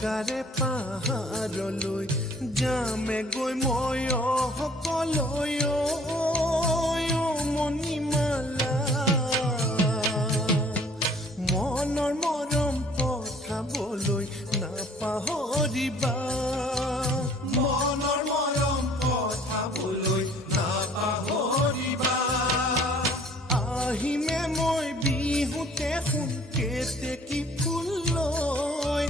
নগাৰে পাহাৰলৈ যামে গৈ মই সকলৈ মণিমালা মনৰ মৰম পঠাবলৈ নাপাহৰিবা মনৰ মৰম পঠাবলৈ নাপাহৰিবা আহিমে মই বিহুতে সোনকেতে কি ফুল লৈ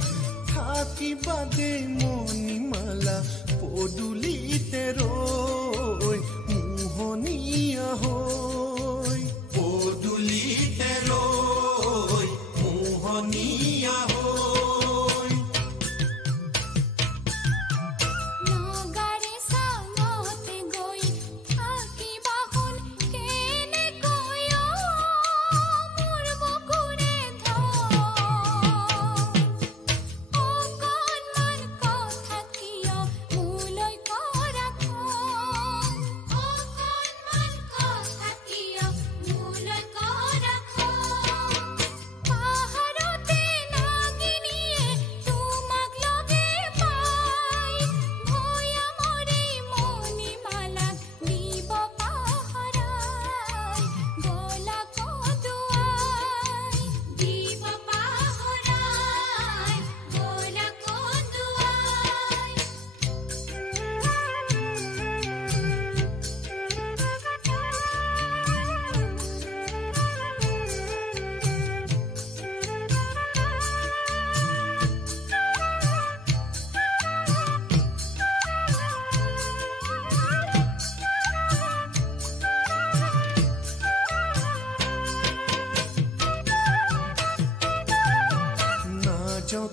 থাকিবা দেই মণিমালা পদূলিতে ৰৈ মোহনীয়া হৈ পদূলিতে ৰৈ মোহনীয়া হৈ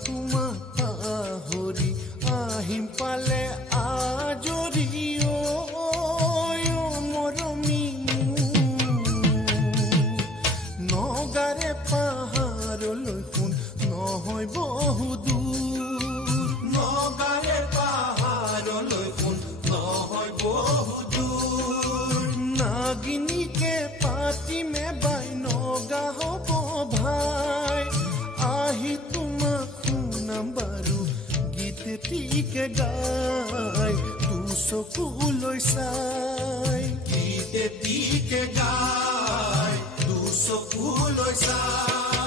তোমাক পাহৰি আহিম পালে আজৰি মৰমী নগাৰে পাহাৰলৈ শুন নহয় বহু দূৰ নগাৰে পাহাৰলৈ শুন নহয় বহু দূৰ নাগিনীকে পাতিমে বাই নগা হ'ব ভাই আহি বাৰু গীতে টিকে গাই তু চকুলৈ চাই গীতে টিকে গাই তু চকুলৈ চাই